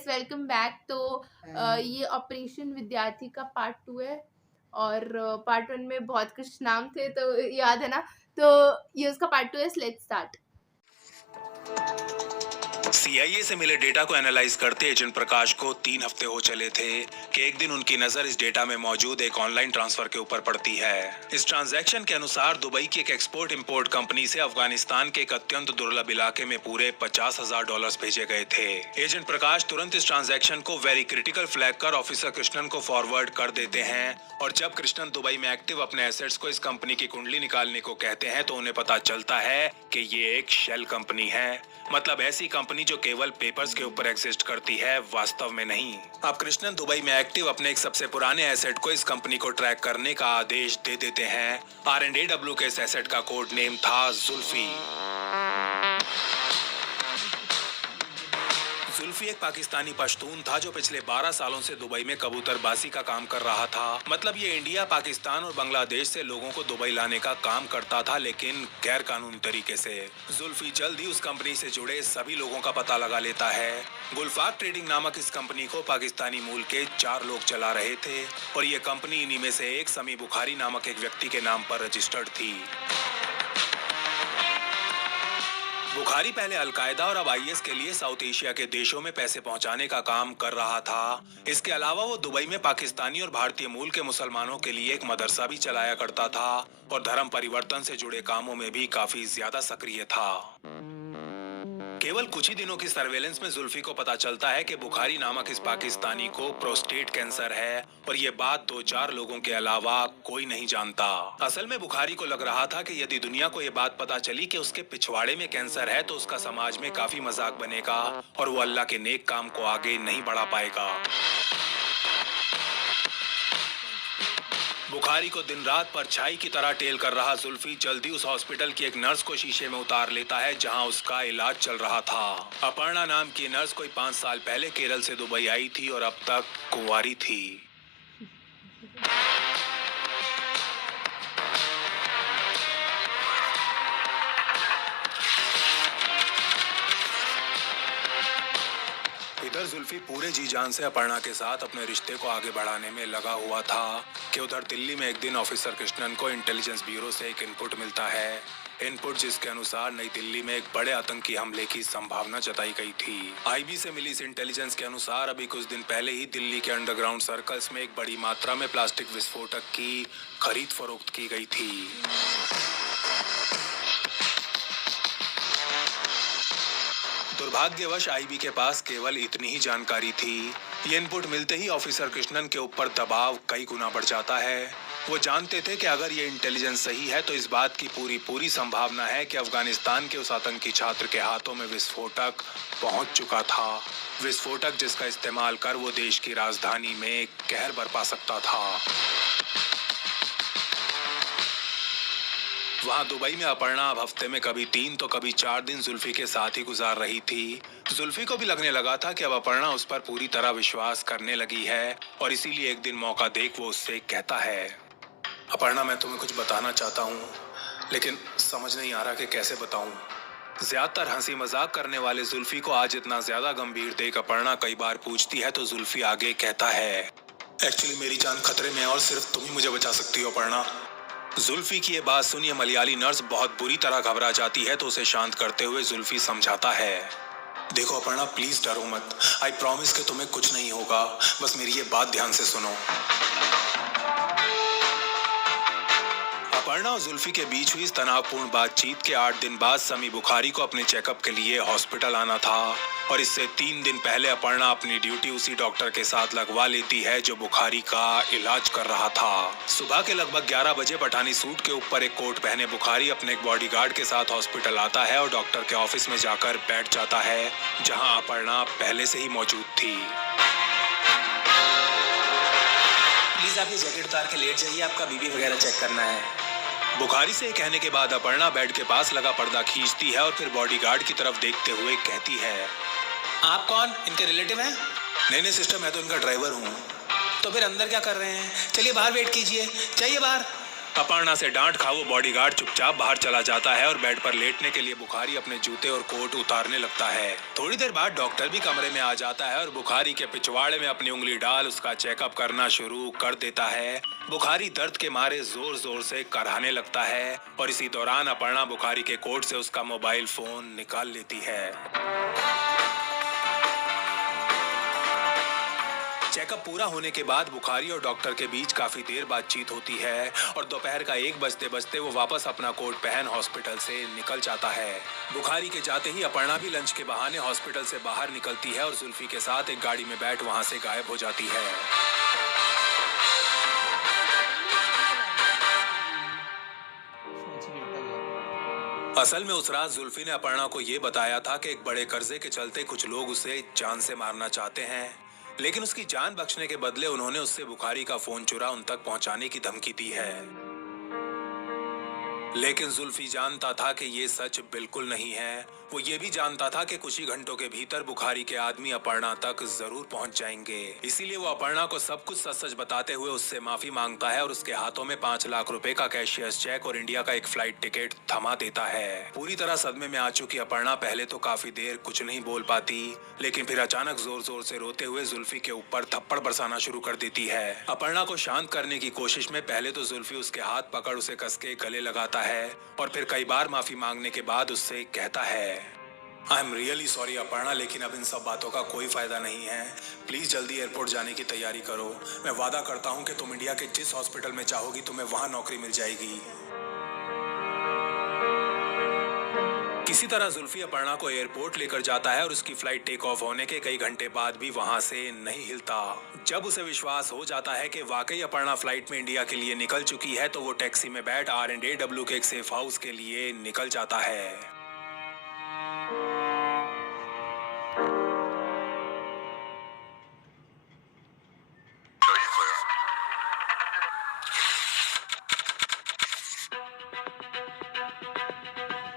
Yes, welcome back. तो ये operation विद्यार्थी का पार्ट 2 है और पार्ट 1 में बहुत कुछ नाम थे तो याद है ना। तो ये उसका पार्ट 2 है। Let's start. सीआईए से मिले डेटा को एनालाइज करते एजेंट प्रकाश को 3 हफ्ते हो चले थे कि एक दिन उनकी नजर इस डेटा में मौजूद एक ऑनलाइन ट्रांसफर के ऊपर पड़ती है। इस ट्रांजैक्शन के अनुसार दुबई की एक एक्सपोर्ट इंपोर्ट कंपनी से अफगानिस्तान के एक अत्यंत दुर्लभ इलाके में पूरे $50,000 भेजे गए थे। एजेंट प्रकाश तुरंत इस ट्रांजैक्शन को वेरी क्रिटिकल फ्लैग कर ऑफिसर कृष्णन को फॉरवर्ड कर देते हैं और जब कृष्णन दुबई में एक्टिव अपने एसेट्स को इस कंपनी की कुंडली निकालने को कहते हैं तो उन्हें पता चलता है कि ये एक शेल कंपनी है, मतलब ऐसी कंपनी जो केवल पेपर्स के ऊपर एग्जिस्ट करती है, वास्तव में नहीं। अब कृष्णन दुबई में एक्टिव अपने एक सबसे पुराने एसेट को इस कंपनी को ट्रैक करने का आदेश दे देते हैं। R&AW के इस एसेट का कोड नेम था जुल्फी। जुल्फी एक पाकिस्तानी पश्तून था जो पिछले 12 सालों से दुबई में कबूतरबाजी का काम कर रहा था। मतलब ये इंडिया, पाकिस्तान और बांग्लादेश से लोगों को दुबई लाने का काम करता था, लेकिन गैर कानूनी तरीके से। जुल्फी जल्द ही उस कंपनी से जुड़े सभी लोगों का पता लगा लेता है। गुलफाक ट्रेडिंग नामक इस कंपनी को पाकिस्तानी मूल के 4 लोग चला रहे थे और ये कंपनी इन्हीं में से एक समी बुखारी नामक एक व्यक्ति के नाम पर रजिस्टर्ड थी। बुखारी पहले अलकायदा और अब आईएस के लिए साउथ एशिया के देशों में पैसे पहुंचाने का काम कर रहा था। इसके अलावा वो दुबई में पाकिस्तानी और भारतीय मूल के मुसलमानों के लिए एक मदरसा भी चलाया करता था और धर्म परिवर्तन से जुड़े कामों में भी काफी ज्यादा सक्रिय था। केवल कुछ ही दिनों की सर्वेलेंस में जुल्फी को पता चलता है कि बुखारी नामक इस पाकिस्तानी को प्रोस्टेट कैंसर है और ये बात 2-4 लोगों के अलावा कोई नहीं जानता। असल में बुखारी को लग रहा था कि यदि दुनिया को ये बात पता चली कि उसके पिछवाड़े में कैंसर है तो उसका समाज में काफी मजाक बनेगा और वो अल्लाह के नेक काम को आगे नहीं बढ़ा पाएगा। बुखारी को दिन रात परछाई की तरह टेल कर रहा जुल्फी जल्दी उस हॉस्पिटल की एक नर्स को शीशे में उतार लेता है जहां उसका इलाज चल रहा था। अपर्णा नाम की नर्स कोई 5 साल पहले केरल से दुबई आई थी और अब तक कुंवारी थी। इधर जुल्फी पूरे जी जान से अपर्णा के साथ अपने रिश्ते को आगे बढ़ाने में लगा हुआ था कि उधर दिल्ली में एक दिन ऑफिसर कृष्णन को इंटेलिजेंस ब्यूरो से एक इनपुट मिलता है। इनपुट जिसके अनुसार नई दिल्ली में एक बड़े आतंकी हमले की संभावना जताई गई थी। आईबी से मिली इस इंटेलिजेंस के अनुसार अभी कुछ दिन पहले ही दिल्ली के अंडरग्राउंड सर्कल्स में एक बड़ी मात्रा में प्लास्टिक विस्फोटक की खरीद फरोख्त की गई थी। दुर्भाग्यवश आईबी के पास केवल इतनी ही जानकारी थी। ये इनपुट मिलते ही ऑफिसर कृष्णन के ऊपर दबाव कई गुना बढ़ जाता है। वो जानते थे कि अगर ये इंटेलिजेंस सही है तो इस बात की पूरी संभावना है कि अफगानिस्तान के उस आतंकी छात्र के हाथों में विस्फोटक पहुंच चुका था। विस्फोटक जिसका इस्तेमाल कर वो देश की राजधानी में कहर बरपा सकता था। वहाँ दुबई में अपर्णा अब हफ्ते में कभी 3 तो कभी 4 दिन जुल्फी के साथ ही गुजार रही थी। जुल्फी को भी लगने लगा था कि अब अपर्णा उस पर पूरी तरह विश्वास करने लगी है और इसीलिए एक दिन मौका देख वो उससे कहता है, अपर्णा मैं तुम्हें कुछ बताना चाहता हूँ लेकिन समझ नहीं आ रहा कि कैसे बताऊँ। ज्यादातर हंसी मजाक करने वाले जुल्फी को आज इतना ज्यादा गंभीर देख अपर्णा कई बार पूछती है तो जुल्फी आगे कहता है, एक्चुअली मेरी जान खतरे में है और सिर्फ तुम ही मुझे बचा सकती हो अपर्णा। जुल्फी की ये बात सुनिए मलयाली नर्स बहुत बुरी तरह घबरा जाती है तो उसे शांत करते हुए जुल्फी समझाता है, देखो अपर्णा प्लीज डरो मत, आई प्रॉमिस कि तुम्हें कुछ नहीं होगा, बस मेरी ये बात ध्यान से सुनो। अपर्णा और जुल्फी के बीच हुई इस तनावपूर्ण बातचीत के 8 दिन बाद समी बुखारी को अपने चेकअप के लिए हॉस्पिटल आना था और इससे 3 दिन पहले अपर्णा अपनी ड्यूटी उसी डॉक्टर के साथ लगवा लेती है जो बुखारी का इलाज कर रहा था। सुबह के लगभग 11 बजे पठानी सूट के ऊपर एक कोट पहने बुखारी अपने एक बॉडीगार्ड के साथ हॉस्पिटल आता है और डॉक्टर के ऑफिस में जाकर बैठ जाता है जहां अपर्णा पहले से ही मौजूद थी। प्लीज आप ये जैकेट उतार के लेट जाइए, आपका बीपी वगैरह चेक करना है। बुखारी से कहने के बाद अपर्णा बेड के पास लगा पर्दा खींचती है और फिर बॉडीगार्ड की तरफ देखते हुए कहती है, आप कौन, इनके रिलेटिव हैं? नहीं सिस्टर, मैं तो इनका ड्राइवर हूँ। तो फिर अंदर क्या कर रहे हैं? चलिए बाहर वेट कीजिए, चाहिए बाहर। अपर्णा से डांट खा वो बॉडीगार्ड चुपचाप बाहर चला जाता है और बेड पर लेटने के लिए बुखारी अपने जूते और कोट उतारने लगता है। थोड़ी देर बाद डॉक्टर भी कमरे में आ जाता है और बुखारी के पिछवाड़े में अपनी उंगली डाल उसका चेकअप करना शुरू कर देता है। बुखारी दर्द के मारे जोर जोर से कराहने लगता है और इसी दौरान अपर्णा बुखारी के कोट से उसका मोबाइल फोन निकाल लेती है। चेकअप पूरा होने के बाद बुखारी और डॉक्टर के बीच काफी देर बातचीत होती है और दोपहर का 1 बजते बजते वो वापस अपना कोट पहन हॉस्पिटल से निकल जाता है। बुखारी के जाते ही अपर्णा भी लंच के बहाने हॉस्पिटल से बाहर निकलती है और जुल्फी के साथ एक गाड़ी में बैठ वहां से गायब हो जाती है। असल में उस रात जुल्फी ने अपर्णा को ये बताया था कि एक बड़े कर्जे के चलते कुछ लोग उसे जान से मारना चाहते हैं, लेकिन उसकी जान बख्शने के बदले उन्होंने उससे बुखारी का फोन चुरा उन तक पहुंचाने की धमकी दी है। लेकिन जुल्फी जानता था कि ये सच बिल्कुल नहीं है। वो ये भी जानता था कि कुछ ही घंटों के भीतर बुखारी के आदमी अपर्णा तक जरूर पहुंच जाएंगे। इसीलिए वो अपर्णा को सब कुछ सच सच बताते हुए उससे माफी मांगता है और उसके हाथों में 5 लाख रुपए का कैशियर्स चेक और इंडिया का एक फ्लाइट टिकट थमा देता है। पूरी तरह सदमे में आ चुकी अपर्णा पहले तो काफी देर कुछ नहीं बोल पाती, लेकिन फिर अचानक जोर जोर से रोते हुए जुल्फी के ऊपर थप्पड़ बरसाना शुरू कर देती है। अपर्णा को शांत करने की कोशिश में पहले तो जुल्फी उसके हाथ पकड़ उसे कस के गले लगाता है और फिर कई बार माफी मांगने के बाद उससे कहता है, I am really sorry Aparna, लेकिन अब इन सब बातों का कोई फायदा नहीं है। प्लीज जल्दी एयरपोर्ट जाने की तैयारी करो। मैं वादा करता हूँ कि तुम इंडिया के जिस हॉस्पिटल में चाहोगी तुम्हें वहां नौकरी मिल जाएगी। किसी तरह जुल्फी अपर्णा को एयरपोर्ट लेकर जाता है और उसकी फ्लाइट टेक ऑफ होने के कई घंटे बाद भी वहां से नहीं हिलता। जब उसे विश्वास हो जाता है कि वाकई अपर्णा फ्लाइट में इंडिया के लिए निकल चुकी है तो वो टैक्सी में बैठ R&AW के एक सेफ हाउस के लिए निकल जाता है।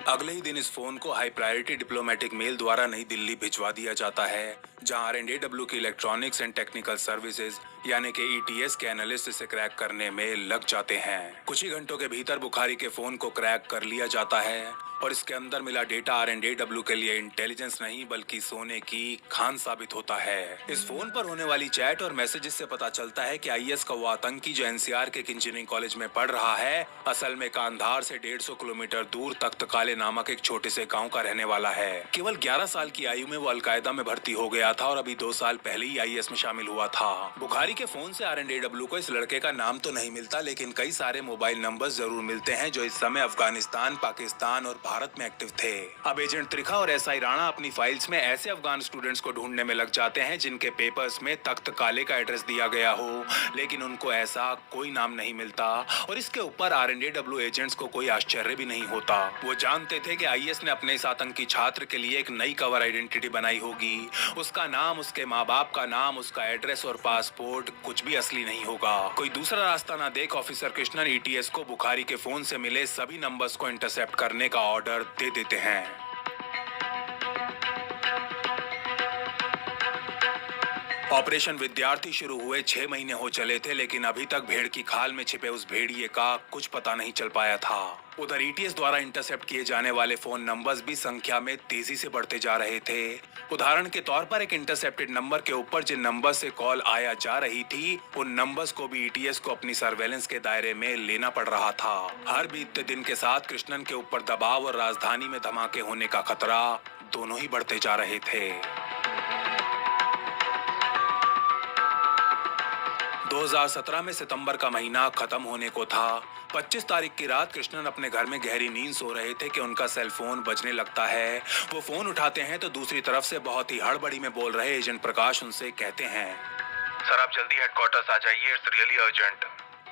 अगले ही दिन इस फोन को हाई प्रायोरिटी डिप्लोमेटिक मेल द्वारा नई दिल्ली भिजवा दिया जाता है, जहां R&AW की इलेक्ट्रॉनिक्स एंड टेक्निकल सर्विसेज यानी कि ETS के एनालिस्ट इसे क्रैक करने में लग जाते हैं। कुछ ही घंटों के भीतर बुखारी के फोन को क्रैक कर लिया जाता है और इसके अंदर मिला डेटा R&AW के लिए इंटेलिजेंस नहीं बल्कि सोने की खान साबित होता है। इस फोन पर होने वाली चैट और मैसेजेस से पता चलता है कि IS का वो आतंकी जो NCR के इंजीनियरिंग कॉलेज में पढ़ रहा है, असल में कांधार से 150 किलोमीटर दूर तख्तकाले नामक एक छोटे से गांव का रहने वाला है। केवल 11 साल की आयु में वो अलकायदा में भर्ती हो गया था और अभी 2 साल पहले ही IS में शामिल हुआ था। बुखारी के फोन से R&AW को इस लड़के का नाम तो नहीं मिलता, लेकिन कई सारे मोबाइल नंबर जरूर मिलते हैं जो इस समय अफगानिस्तान, पाकिस्तान और भारत में एक्टिव थे। अब एजेंट त्रिखा और SI राणा अपनी फाइल्स में ऐसे अफगान स्टूडेंट्स को ढूंढने में लग जाते हैं जिनके पेपर्स में तख्त काले का एड्रेस दिया गया हो, लेकिन उनको ऐसा कोई नाम नहीं मिलता और इसके ऊपर R&AW एजेंट्स को कोई आश्चर्य भी नहीं होता। वो जानते थे कि IS ने अपने इस आतंकी छात्र के लिए एक नई कवर आइडेंटिटी बनाई होगी। उसका नाम, उसके माँ बाप का नाम, उसका एड्रेस और पासपोर्ट कुछ भी असली नहीं होगा। कोई दूसरा रास्ता ना देख ऑफिसर कृष्णन ETS को बुखारी के फोन से मिले सभी नंबर्स को इंटरसेप्ट करने का ऑर्डर दे देते हैं। ऑपरेशन विद्यार्थी शुरू हुए 6 महीने हो चले थे, लेकिन अभी तक भेड़ की खाल में छिपे उस भेड़िए का कुछ पता नहीं चल पाया था। उधर ETS द्वारा इंटरसेप्ट किए जाने वाले फोन नंबर्स भी संख्या में तेजी से बढ़ते जा रहे थे। उदाहरण के तौर पर एक इंटरसेप्टेड नंबर के ऊपर जिन नंबर से कॉल आया जा रही थी, उन नंबर्स को भी ETS को अपनी सर्वेलेंस के दायरे में लेना पड़ रहा था। हर बीतते दिन के साथ कृष्णन के ऊपर दबाव और राजधानी में धमाके होने का खतरा दोनों ही बढ़ते जा रहे थे। 2017 में सितंबर का महीना खत्म होने को था। 25 तारीख की रात कृष्णन अपने घर में गहरी नींद सो रहे थे कि उनका सेल फोन बजने लगता है। वो फोन उठाते हैं तो दूसरी तरफ से बहुत ही हड़बड़ी में बोल रहे एजेंट प्रकाश उनसे कहते हैं, सर आप जल्दी हेडक्वार्टर्स आ जाइए, इट्स रियली अर्जेंट।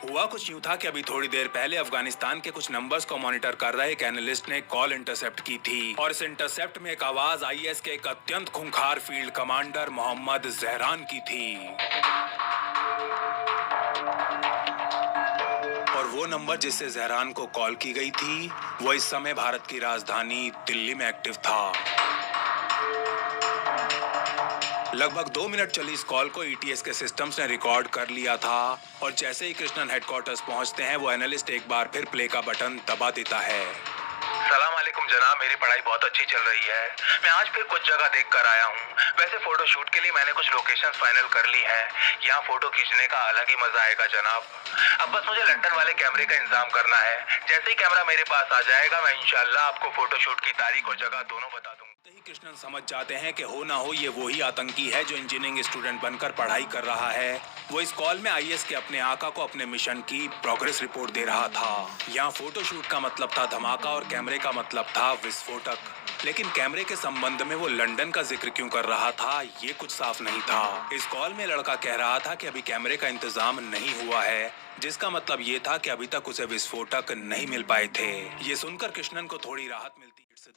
हुआ कुछ यूं था कि अभी थोड़ी देर पहले अफगानिस्तान के कुछ नंबर्स को मॉनिटर कर रहे एक एनालिस्ट ने कॉल इंटरसेप्ट की थी और इस इंटरसेप्ट में एक आवाज IS के एक अत्यंत खूंखार फील्ड कमांडर मोहम्मद जहरान की थी। और वो नंबर जिससे जहरान को कॉल की गई थी वो इस समय भारत की राजधानी दिल्ली में एक्टिव था। लगभग 2 मिनट चली इस कॉल को ईटीएस के सिस्टम्स ने रिकॉर्ड कर लिया था और जैसे ही कृष्णन हेडक्वार्टर्स पहुंचते हैं वो एनालिस्ट एक बार फिर प्ले का बटन दबा देता है। सलाम अलैकुम जनाब, मेरी पढ़ाई बहुत अच्छी चल रही है। मैं आज फिर कुछ जगह देख कर आया हूँ। वैसे फोटो शूट के लिए मैंने कुछ लोकेशंस फाइनल कर ली हैं। यहाँ फोटो खींचने का अलग ही मजा आएगा जनाब। अब बस मुझे लंदन वाले कैमरे का इंतजाम करना है। जैसे ही कैमरा मेरे पास आ जाएगा मैं इंशाल्लाह आपको फोटो शूट की तारीख और जगह दोनों बता दूंगा। कृष्णन समझ जाते हैं कि हो ना हो ये वही आतंकी है जो इंजीनियरिंग स्टूडेंट बनकर पढ़ाई कर रहा है। वो इस कॉल में आईएएस के अपने आका को अपने मिशन की प्रोग्रेस रिपोर्ट दे रहा था। यहाँ फोटोशूट का मतलब था धमाका और कैमरे का मतलब था विस्फोटक। लेकिन कैमरे के संबंध में वो लंदन का जिक्र क्यों कर रहा था ये कुछ साफ नहीं था। इस कॉल में लड़का कह रहा था कि अभी कैमरे का इंतजाम नहीं हुआ है, जिसका मतलब ये था कि अभी तक उसे विस्फोटक नहीं मिल पाए थे। ये सुनकर कृष्णन को थोड़ी राहत मिलती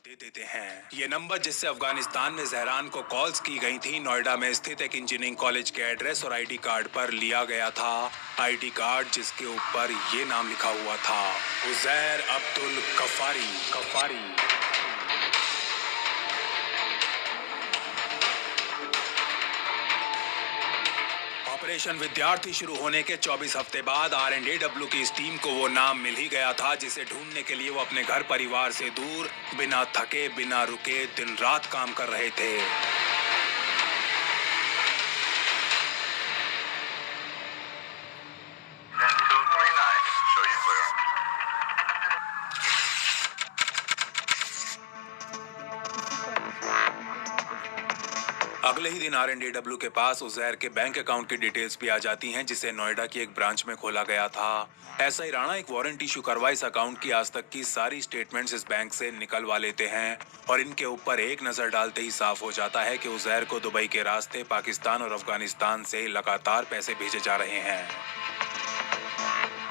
दे देते हैं। ये नंबर जिससे अफगानिस्तान में जहरान को कॉल्स की गई थी नोएडा में स्थित एक इंजीनियरिंग कॉलेज के एड्रेस और आईडी कार्ड पर लिया गया था। आईडी कार्ड जिसके ऊपर ये नाम लिखा हुआ था, उज़ैर अब्दुल कफारी। ऑपरेशन विद्यार्थी शुरू होने के 24 हफ्ते बाद आरएंडएडब्ल्यू की इस टीम को वो नाम मिल ही गया था जिसे ढूंढने के लिए वो अपने घर परिवार से दूर बिना थके बिना रुके दिन रात काम कर रहे थे। अगले ही दिन आरएनडीडब्ल्यू के पास उज़ैर के बैंक अकाउंट की डिटेल्स भी आ जाती हैं जिसे नोएडा की एक ब्रांच में खोला गया था। एसआई राणा एक वारंट इशू करवा इस अकाउंट की आज तक की सारी स्टेटमेंट्स इस बैंक से निकलवा लेते हैं और इनके ऊपर एक नजर डालते ही साफ हो जाता है कि उज़ैर को दुबई के रास्ते पाकिस्तान और अफगानिस्तान से लगातार पैसे भेजे जा रहे हैं।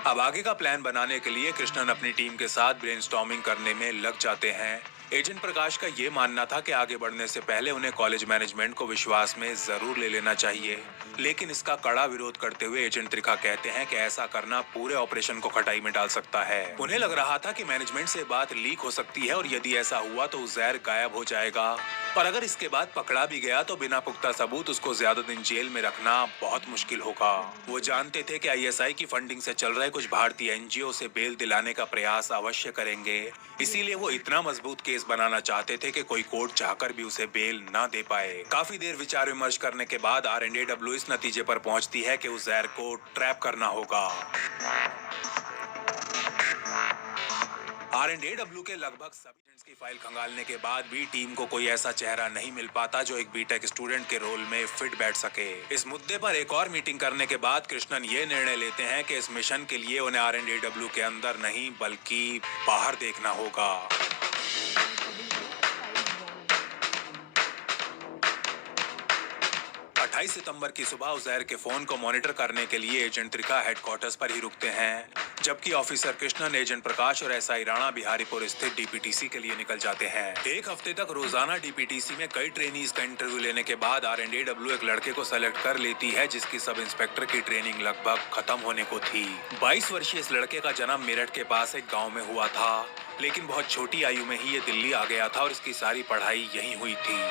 अब आगे का प्लान बनाने के लिए कृष्णन अपनी टीम के साथ ब्रेनस्टॉर्मिंग करने में लग जाते हैं। एजेंट प्रकाश का ये मानना था कि आगे बढ़ने से पहले उन्हें कॉलेज मैनेजमेंट को विश्वास में जरूर ले लेना चाहिए, लेकिन इसका कड़ा विरोध करते हुए एजेंट त्रिखा कहते हैं कि ऐसा करना पूरे ऑपरेशन को खटाई में डाल सकता है। उन्हें लग रहा था कि मैनेजमेंट से बात लीक हो सकती है और यदि ऐसा हुआ तो उज़ैर गायब हो जाएगा और अगर इसके बाद पकड़ा भी गया तो बिना पुख्ता सबूत उसको ज्यादा दिन जेल में रखना बहुत मुश्किल होगा। वो जानते थे कि आईएसआई की फंडिंग से चल रहे कुछ भारतीय एनजीओ से बेल दिलाने का प्रयास अवश्य करेंगे, इसीलिए वो इतना मजबूत केस बनाना चाहते थे कि कोई कोर्ट चाहकर भी उसे बेल ना दे पाए। काफी देर विचार विमर्श करने के बाद आरएनडीडब्ल्यू इस नतीजे पर पहुंचती है कि उज़ैर को ट्रैप करना होगा। आरएनडीडब्ल्यू के लगभग सभी एजेंट्स की फाइल खंगालने के बाद भी टीम को कोई ऐसा चेहरा नहीं मिल पाता जो एक बीटेक स्टूडेंट के रोल में फिट बैठ सके। इस मुद्दे पर एक और मीटिंग करने के बाद कृष्णन ये निर्णय लेते हैं कि इस मिशन के लिए उन्हें आरएनडीडब्ल्यू के अंदर नहीं बल्कि बाहर देखना होगा। 28 सितंबर की सुबह उज़ैर के फोन को मॉनिटर करने के लिए एजेंट त्रिखा हेडक्वार्टर्स पर ही रुकते हैं, जबकि ऑफिसर कृष्णन, एजेंट प्रकाश और एसआई राणा बिहारीपुर स्थित डीपीटीसी के लिए निकल जाते हैं। एक हफ्ते तक रोजाना डीपीटीसी में कई ट्रेनीज का इंटरव्यू लेने के बाद आरएनडीडब्ल्यू एक लड़के को सेलेक्ट कर लेती है जिसकी सब इंस्पेक्टर की ट्रेनिंग लगभग खत्म होने को थी। 22 वर्षीय इस लड़के का जन्म मेरठ के पास एक गाँव में हुआ था, लेकिन बहुत छोटी आयु में ही ये दिल्ली आ गया था और इसकी सारी पढ़ाई यहीं हुई थी।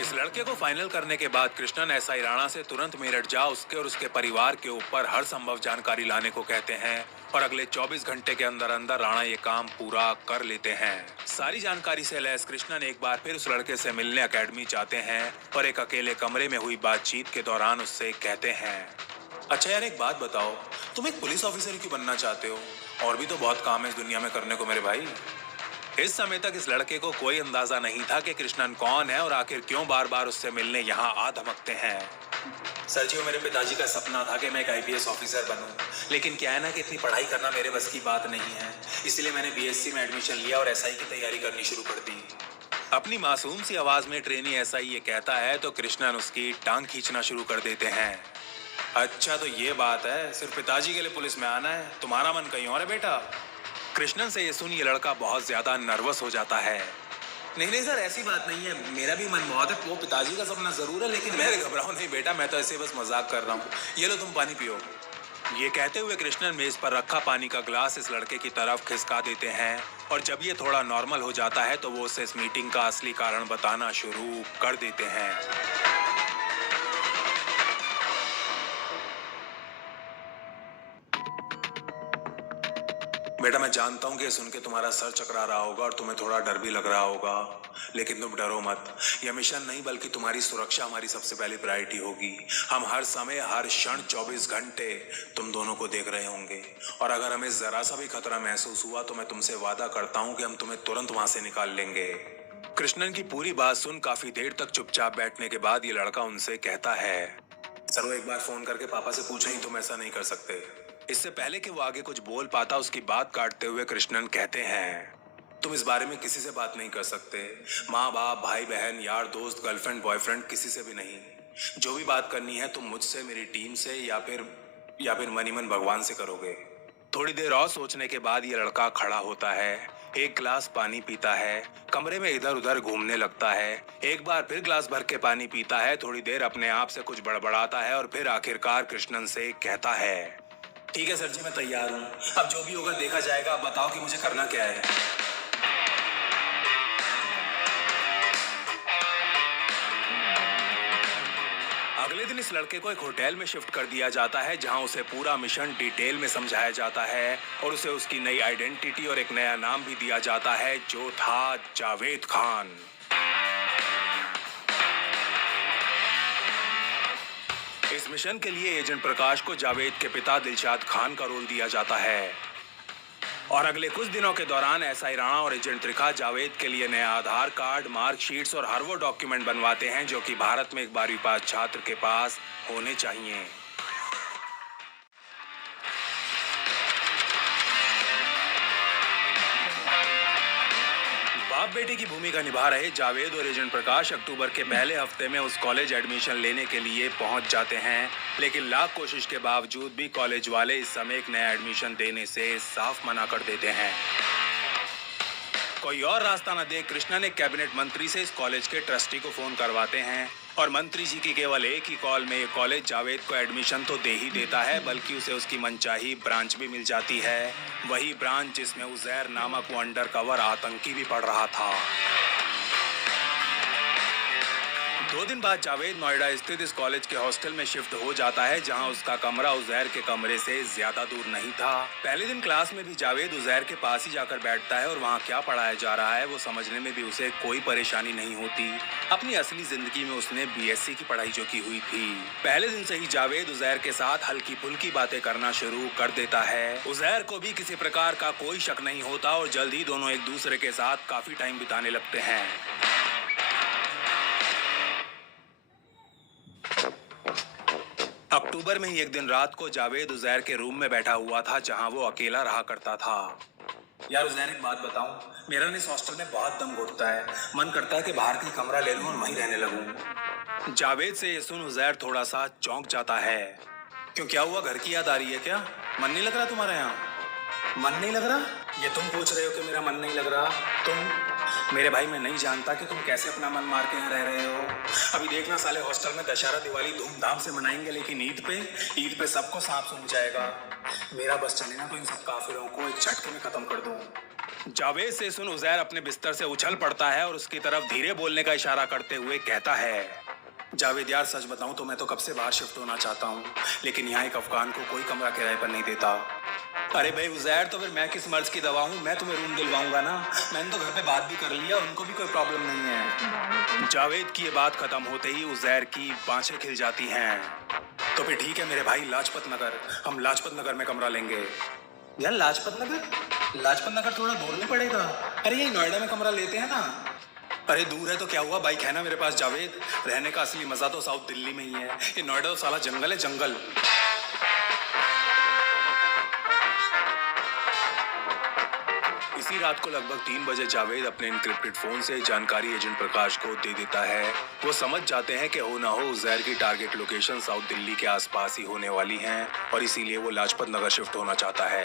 इस लड़के को फाइनल करने के बाद कृष्णन एसआई राणा से तुरंत मेरठ जा उसके और उसके परिवार के ऊपर हर संभव जानकारी लाने को कहते हैं और अगले 24 घंटे के अंदर अंदर राणा ये काम पूरा कर लेते हैं। सारी जानकारी से लैस कृष्णन एक बार फिर उस लड़के से मिलने अकेडमी जाते हैं और एक अकेले कमरे में हुई बातचीत के दौरान उससे कहते हैं, अच्छा यार एक बात बताओ, तुम एक पुलिस ऑफिसर क्यों बनना चाहते हो? और भी तो बहुत काम है इस दुनिया में करने को मेरे भाई। इस समय तक इस लड़के को कोई अंदाजा नहीं था कि कृष्णन कौन है और आखिर क्यों बार बार उससे मिलने यहाँ आ धमकते हैं। सर जी, वो मेरे पिताजी का सपना था कि मैं एक आईपीएस ऑफिसर बनूं, लेकिन क्या है ना कि इतनी पढ़ाई करना मेरे बस की बात नहीं है, इसलिए मैंने बीएससी में एडमिशन लिया और एसआई की तैयारी करनी शुरू कर दी। अपनी मासूम सी आवाज में ट्रेनी एसआई ये कहता है तो कृष्णन उसकी टांग खींचना शुरू कर देते हैं। अच्छा तो ये बात है, सिर्फ पिताजी के लिए पुलिस में आना है, तुम्हारा मन कहीं और है बेटा? कृष्णन से ये सुन ये लड़का बहुत ज्यादा नर्वस हो जाता है। नहीं सर, ऐसी बात नहीं है, मेरा भी मन बहुत है, वो पिताजी का सपना जरूर है, लेकिन मैं घबराओ नहीं बेटा, मैं तो ऐसे बस मजाक कर रहा हूँ। ये लो तुम पानी पियो। ये कहते हुए कृष्णन मेज पर रखा पानी का ग्लास इस लड़के की तरफ खिसका देते हैं और जब ये थोड़ा नॉर्मल हो जाता है तो वो उसे इस मीटिंग का असली कारण बताना शुरू कर देते हैं। बेटा, मैं जानता हूँ कि सुन के तुम्हारा सर चकरा रहा होगा और तुम्हें थोड़ा डर भी लग रहा होगा, लेकिन तुम डरो मत। यह मिशन नहीं बल्कि तुम्हारी सुरक्षा हमारी सबसे पहली प्रायोरिटी होगी। हम हर समय हर क्षण 24 घंटे तुम दोनों को देख रहे होंगे और अगर हमें जरा सा भी खतरा महसूस हुआ तो मैं तुमसे वादा करता हूँ कि हम तुम्हें तुरंत वहां से निकाल लेंगे। कृष्णन की पूरी बात सुन काफी देर तक चुपचाप बैठने के बाद ये लड़का उनसे कहता है, सर वो एक बार फोन करके पापा से पूछें, तुम ऐसा नहीं कर सकते। इससे पहले कि वो आगे कुछ बोल पाता उसकी बात काटते हुए कृष्णन कहते हैं, तुम इस बारे में किसी से बात नहीं कर सकते। माँ बाप, भाई बहन, यार दोस्त, गर्लफ्रेंड, बॉयफ्रेंड, किसी से भी नहीं। जो भी बात करनी है तुम मुझसे, मेरी टीम से या फिर मन ही मन भगवान से करोगे। थोड़ी देर और सोचने के बाद ये लड़का खड़ा होता है, एक गिलास पानी पीता है, कमरे में इधर उधर घूमने लगता है, एक बार फिर गिलास भर के पानी पीता है, थोड़ी देर अपने आप से कुछ बड़बड़ाता है और फिर आखिरकार कृष्णन से कहता है, ठीक है सर जी, मैं तैयार हूँ। अब जो भी होगा देखा जाएगा। अब बताओ कि मुझे करना क्या है। अगले दिन इस लड़के को एक होटल में शिफ्ट कर दिया जाता है जहां उसे पूरा मिशन डिटेल में समझाया जाता है और उसे उसकी नई आइडेंटिटी और एक नया नाम भी दिया जाता है जो था जावेद खान। इस मिशन के लिए एजेंट प्रकाश को जावेद के पिता दिलशाद खान का रोल दिया जाता है और अगले कुछ दिनों के दौरान एसआई राणा और एजेंट त्रिखा जावेद के लिए नया आधार कार्ड, मार्कशीट्स और हर वो डॉक्यूमेंट बनवाते हैं जो कि भारत में एक 12वीं पास छात्र के पास होने चाहिए। बाप बेटे की भूमिका निभा रहे जावेद और एजेंट प्रकाश अक्टूबर के पहले हफ्ते में उस कॉलेज एडमिशन लेने के लिए पहुंच जाते हैं, लेकिन लाख कोशिश के बावजूद भी कॉलेज वाले इस समय एक नया एडमिशन देने से साफ मना कर देते हैं। कोई और रास्ता न देख कृष्णा ने कैबिनेट मंत्री से इस कॉलेज के ट्रस्टी को फोन करवाते हैं और मंत्री जी की केवल एक ही कॉल में ये कॉलेज जावेद को एडमिशन तो दे ही देता है बल्कि उसे उसकी मनचाही ब्रांच भी मिल जाती है, वही ब्रांच जिसमें उजैर नामक वो अंडर कवर आतंकी भी पढ़ रहा था। 2 दिन बाद जावेद नोएडा स्थित इस कॉलेज के हॉस्टल में शिफ्ट हो जाता है जहां उसका कमरा उजैर के कमरे से ज्यादा दूर नहीं था। पहले दिन क्लास में भी जावेद उजैर के पास ही जाकर बैठता है और वहां क्या पढ़ाया जा रहा है वो समझने में भी उसे कोई परेशानी नहीं होती। अपनी असली जिंदगी में उसने बीएससी की पढ़ाई जो की हुई थी। पहले दिन से ही जावेद उजैर के साथ हल्की फुल्की बातें करना शुरू कर देता है। उजैर को भी किसी प्रकार का कोई शक नहीं होता और जल्द ही दोनों एक दूसरे के साथ काफी टाइम बिताने लगते हैं। अक्टूबर में ही एक दिन रात को जावेद उजैर के रूम में बैठा हुआ था जहां वो अकेला रहा करता था। यार उजैर, एक बात बताऊं, मेरा इस हॉस्टल में बहुत दम घुटता है। मन करता है कि बाहर कहीं कमरा ले लूं और वहीं रहने लगूं। जावेद से ये सुन उजैर थोड़ा सा चौंक जाता है। क्यों, क्या हुआ? घर की याद आ रही है क्या? मन नहीं लग रहा तुम्हारा यहाँ? मन नहीं लग रहा? ये तुम पूछ रहे हो कि मेरा मन नहीं लग रहा? मेरे भाई, मैं नहीं जानता कि तुम कैसे अपना मन मार के यहाँ रह रहे हो। अभी देखना, साले हॉस्टल में दशहरा दिवाली धूमधाम से मनाएंगे, लेकिन ईद पे सबको सांप सूंघ जाएगा। मेरा बस चले ना तो इन सब काफिरों को एक झटके में खत्म कर दूं। जावेद से सुन उजैर अपने बिस्तर से उछल पड़ता है और उसकी तरफ धीरे बोलने का इशारा करते हुए कहता है, जावेद यार, सच बताऊं तो मैं तो कब से बाहर शिफ्ट होना चाहता हूँ, लेकिन यहाँ एक अफगान को कोई कमरा किराए पर नहीं देता। अरे भाई उजैर, तो फिर मैं किस मर्ज की दवा हूँ? मैं तुम्हें रूम दिलवाऊंगा ना। मैंने तो घर पे बात भी कर लिया, उनको भी कोई प्रॉब्लम नहीं है। जावेद की ये बात खत्म होते ही उजैर की बाँछें खिल जाती हैं। तो फिर ठीक है मेरे भाई, लाजपत नगर, हम लाजपत नगर में कमरा लेंगे। यार लाजपत नगर? लाजपत नगर थोड़ा दूर नहीं पड़ेगा? अरे ये नोएडा में कमरा लेते हैं ना। अरे दूर है तो क्या हुआ, बाइक है ना मेरे पास जावेद। रहने का असली मजा तो साउथ दिल्ली में ही है। ये नोएडा तो साला जंगल है, जंगल। इसी रात को लगभग 3 बजे जावेद अपने इनक्रिप्टेड फोन से जानकारी एजेंट प्रकाश को दे देता है। वो समझ जाते हैं कि हो ना हो उजैर की टारगेट लोकेशन साउथ दिल्ली के आसपास ही होने वाली हैं और इसीलिए वो लाजपत नगर शिफ्ट होना चाहता है।